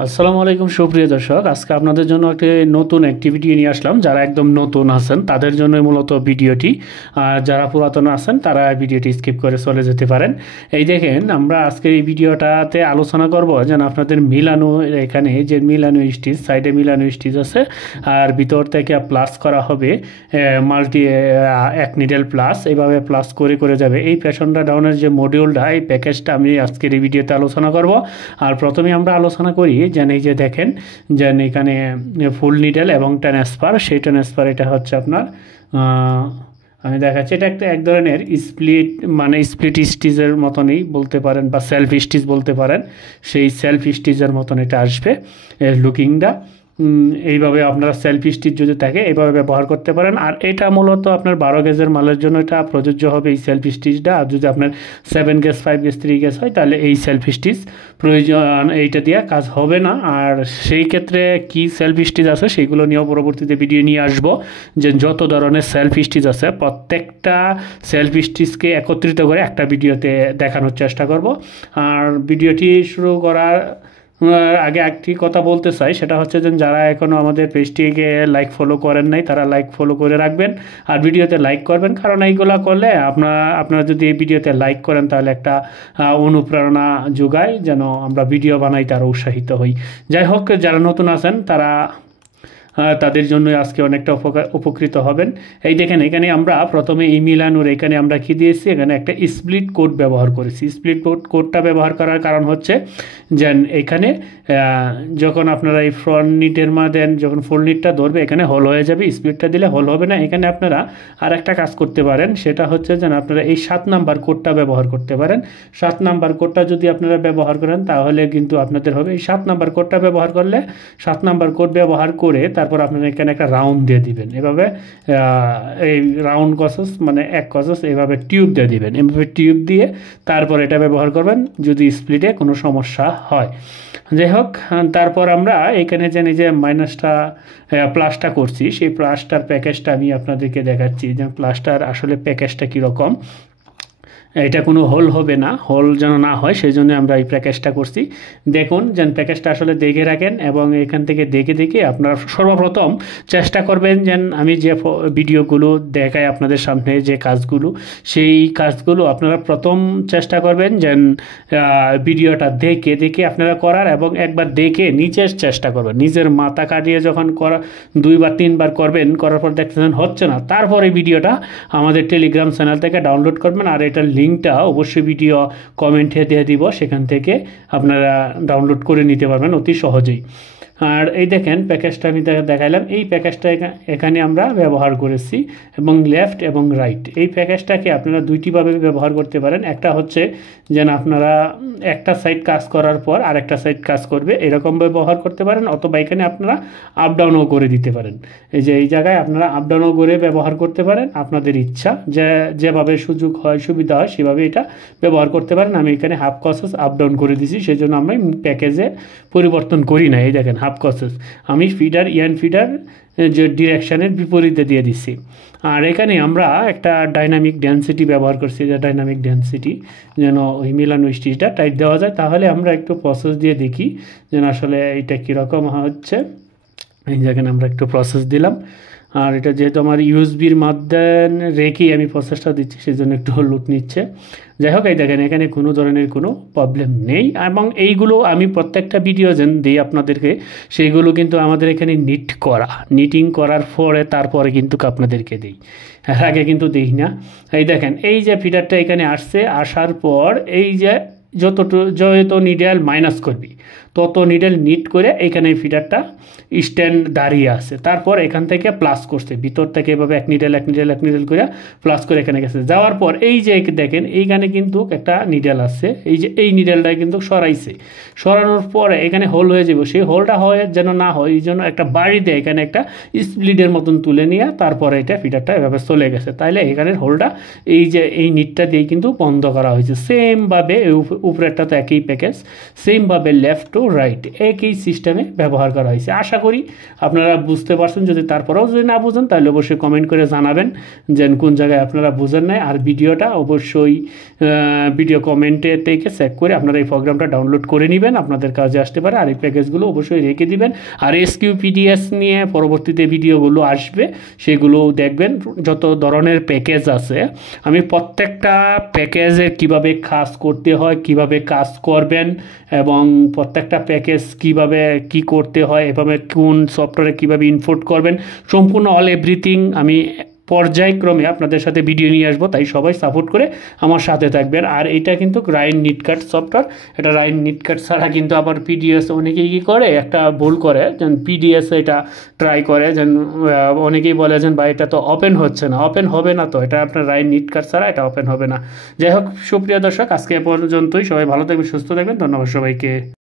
আসসালামু আলাইকুম সুপ্রিয় দর্শক, আজকে আপনাদের জন্য একটি নতুন অ্যাক্টিভিটি নিয়ে আসলাম। যারা একদম নতুন আছেন তাদের জন্য মূলত ভিডিওটি, আর যারা পুরাতন আছেন তারা ভিডিওটি স্কিপ করে চলে যেতে পারেন। এই দেখেন, আমরা আজকে এই ভিডিওটাতে আলোচনা করব যেন আপনাদের মিলানো, এখানে যে মিলানো স্টিচ, সাইডে মিলানো স্টিচ আছে আর ভিতর থেকে প্লাস করা হবে মাল্টি এক নিডেল প্লাস, এইভাবে প্লাস করে করে যাবে। এই ফ্যাশনটা ডাউনের যে মডিউলটা, এই প্যাকেজটা আমি আজকের এই ভিডিওতে আলোচনা করব। আর প্রথমে আমরা আলোচনা করি যেন এই যে দেখেন, যেন এখানে ফুল নিডেল এবং ট্রান্সফার, সেই ট্রান্সফার এটা হচ্ছে আপনার আমি দেখাচ্ছি। এটা একটা এক ধরনের স্প্লিট, মানে স্প্লিট স্টিচের মতনই বলতে পারেন বা সেলফ স্টিচ বলতে পারেন। সেই সেলফ স্টিচের মতন এটা আসবে লুকিংটা। এইভাবে আপনারা সেলফ স্টিচ যদি থাকে এইভাবে ব্যবহার করতে পারেন। আর এটা মূলত আপনার 12 গেজের মালের জন্য এটা প্রযোজ্য হবে এই সেলফ স্টিচটা। আর যদি আপনার 7 গেজ, 5 গেজ, 3 গেজ হয় তাহলে এই সেলফ স্টিচ প্রয়োজন, এইটা দিয়ে কাজ হবে না। আর সেই ক্ষেত্রে কি সেলফ স্টিচ আছে সেইগুলো নিয়েও পরবর্তীতে ভিডিও নিয়ে আসবো, যে যত ধরনের সেলফ স্টিচ আছে প্রত্যেকটা সেলফ স্টিচকে একত্রিত করে একটা ভিডিওতে দেখানোর চেষ্টা করব। আর ভিডিওটি শুরু করার আগে একটি কথা বলতে চাই, সেটা হচ্ছে যে যারা এখনও আমাদের পেজটিকে লাইক ফলো করেন নাই তারা লাইক ফলো করে রাখবেন আর ভিডিওতে লাইক করবেন। কারণ এইগুলা করলে আপনারা যদি এই ভিডিওতে লাইক করেন তাহলে একটা অনুপ্রেরণা যোগায়, যেন আমরা ভিডিও বানাইতে আরও উৎসাহিত হই। যাই হোক, যারা নতুন আছেন তারা তাদের জন্য আজকে অনেকটা উপকৃত হবেন। এই দেখেন, এখানে আমরা প্রথমে এই মিলানোর এখানে আমরা কি দিয়েছি, এখানে একটা স্প্লিট কোড ব্যবহার করেছি। স্প্লিট কোডটা ব্যবহার করার কারণ হচ্ছে যে এখানে যখন আপনারা এই ফ্রন্ট নিটের মা দেন, যখন ফুল নিটটা ধরবে এখানে হোল হয়ে যাবে, স্প্লিটটা দিলে হোল হবে না। এখানে আপনারা আর একটা কাজ করতে পারেন, সেটা হচ্ছে যে আপনারা এই 7 নাম্বার কোডটা ব্যবহার করতে পারেন। 7 নাম্বার কোডটা যদি আপনারা ব্যবহার করেন তাহলে কিন্তু আপনাদের হবে এই 7 নাম্বার কোডটা ব্যবহার করলে, 7 নাম্বার কোড ব্যবহার করে তারপর আপনারা এখানে একটা রাউন্ড দিয়ে দিবেন। এভাবে এই রাউন্ড কসেস মানে এক কসেস এইভাবে টিউব দিয়ে দিবেন। এভাবে টিউব দিয়ে তারপর এটা ব্যবহার করবেন যদি স্প্লিটে কোনো সমস্যা হয়। যাই হোক, তারপর আমরা এখানে জানি যে মাইনাসটা প্লাসটা করছি, সেই প্লাসটার প্যাকেজটা আমি আপনাদেরকে দেখাচ্ছি যে প্লাসটার আসলে প্যাকেজটা কীরকম। এটা কোনো হোল হবে না, হোল যেন না হয় সেই জন্য আমরা এই প্যাকেজটা করছি। দেখুন যেন প্যাকেজটা আসলে দেখে রাখেন এবং এখান থেকে দেখে দেখে আপনারা সর্বপ্রথম চেষ্টা করবেন যেন আমি যে ভিডিওগুলো দেখাই আপনাদের সামনে, যে কাজগুলো, সেই কাজগুলো আপনারা প্রথম চেষ্টা করবেন যেন ভিডিওটা দেখে দেখে আপনারা করার, এবং একবার দেখে নিচের চেষ্টা করবেন। নিজের মাথা কাটিয়ে যখন করা 2 বা 3 বার করবেন, করার পর দেখতেছেন হচ্ছে না, তারপরে ভিডিওটা আমাদের টেলিগ্রাম চ্যানেল থেকে ডাউনলোড করবেন। আর এটার লিঙ্কটা অবশ্যই ভিডিও কমেন্টে দিয়ে দিব, সেখান থেকে আপনারা ডাউনলোড করে নিতে পারবেন অতি সহজেই। আর এই দেখেন প্যাকেজটা আমি দেখাইলাম, এই প্যাকেজটা এখানে আমরা ব্যবহার করেছি এবং লেফট এবং রাইট। এই প্যাকেজটাকে আপনারা দুইটিভাবে ব্যবহার করতে পারেন। একটা হচ্ছে যেন আপনারা একটা সাইড কাজ করার পর আরেকটা সাইড কাজ করবে এরকম ব্যবহার করতে পারেন, অথবা এখানে আপনারা আপ ডাউনও করে দিতে পারেন। এই যে এই জায়গায় আপনারা আপ ডাউনও করে ব্যবহার করতে পারেন, আপনাদের ইচ্ছা, যেভাবে সুযোগ হয় সুবিধা হয় সেভাবে এটা ব্যবহার করতে পারেন। আমি এখানে হাফ কসেস আপ ডাউন করে দিয়েছি, সেই জন্য আমি প্যাকেজে পরিবর্তন করি না। এই দেখেন হাফ কসেস আমি ফিডার ইয়ান ফিডার যে ডিরেকশানের বিপরীতে দিয়ে দিচ্ছি। আর এখানে আমরা একটা ডাইনামিক ডেন্সিটি ব্যবহার করছি, যে ডাইনামিক ডেন্সিটি যেন ওই মিলানো স্টিচটা টাইট দেওয়া যায়। তাহলে আমরা একটু প্রসেস দিয়ে দেখি যেন আসলে এটা কীরকম হচ্ছে। এই জায়গায় আমরা একটু প্রসেস দিলাম, আর এটা যেহেতু আমার ইউএসবির মাধ্যমে রেখেই আমি প্রসেসটা দিচ্ছি সেই জন্য একটু লুট নিচ্ছে। যাই হোক, এই দেখেন এখানে কোনো ধরনের কোনো প্রবলেম নেই। এবং এইগুলো আমি প্রত্যেকটা ভিডিও যেন দিই আপনাদেরকে, সেইগুলো কিন্তু আমাদের এখানে নিটিং করার পরে তারপরে কিন্তু আপনাদেরকে দিই, এর আগে কিন্তু দিই না। এই দেখেন এই যে ফিডারটা এখানে আসছে, আসার পর এই যে যত নিডেল মাইনাস করবি তত নিডেল নিট করে এখানে ফিডারটা স্ট্যান্ড দাঁড়িয়ে আছে। তারপর এখান থেকে প্লাস করছে, ভিতর থেকে এভাবে এক নিডেল করে প্লাস করে এখানে গেছে। যাওয়ার পর এই যে দেখেন এইখানে কিন্তু একটা নিডেল আছে, এই যে এই নিডেলটাই কিন্তু সরাইছে। সরানোর পরে এখানে হোল হয়ে যাবে, সেই হোলটা হয়ে যেন না হয় এই জন্য একটা বাড়ি দিয়ে এখানে একটা স্প্লিটের মতন তুলে নিয়ে তারপরে এটা ফিডারটা এভাবে চলে গেছে। তাইলে এখানের হোলটা এই যে এই নিটটা দিয়ে কিন্তু বন্ধ করা হয়েছে। সেমভাবে উপরেরটা তো একই প্যাকেজ, সেমভাবে লেফট টু রাইট একই সিস্টেমে ব্যবহার করা হয়েছে। আশা করি আপনারা বুঝতে পারছেন। যদি তারপরেও যদি না বুঝেন তাহলে অবশ্যই কমেন্ট করে জানাবেন যে কোন জায়গায় আপনারা বুঝেন নাই। আর ভিডিওটা অবশ্যই ভিডিও কমেন্টে থেকে চেক করে আপনারা এই প্রোগ্রামটা ডাউনলোড করে নেবেন, আপনাদের কাজে আসতে পারে। আর এই প্যাকেজগুলো অবশ্যই রেখে দিবেন। আর SQPDS নিয়ে পরবর্তীতে ভিডিওগুলো আসবে, সেগুলো দেখবেন। যত ধরনের প্যাকেজ আছে আমি প্রত্যেকটা প্যাকেজের কিভাবে কাজ করতে হয়, কিভাবে কাজ করবেন এবং প্রত্যেকটা প্যাকেজ কিভাবে কি করতে হয়, এভাবে কোন সফটওয়্যারে কিভাবে ইনপুট করবেন, সম্পূর্ণ অল এভরিথিং আমি পর্যায়ক্রমে আপনাদের সাথে ভিডিও নিয়ে আসবো। তাই সবাই সাপোর্ট করে আমার সাথে থাকবেন। আর এটা কিন্তু রাইন নিটকাট সফটওয়্যার। এটা রাইন নিটকাট ছাড়া কিন্তু আবার PDS অনেকেই কী করে, একটা ভুল করে যেন PDS এটা ট্রাই করে, যেন অনেকেই বলে যেন বা এটা তো ওপেন হচ্ছে না। ওপেন হবে না, তো এটা আপনার রাইন নিটকাট ছাড়া এটা ওপেন হবে না। যাই হোক, সুপ্রিয় দর্শক, আজকে পর্যন্তই। সবাই ভালো থাকবেন, সুস্থ থাকবেন। ধন্যবাদ সবাইকে।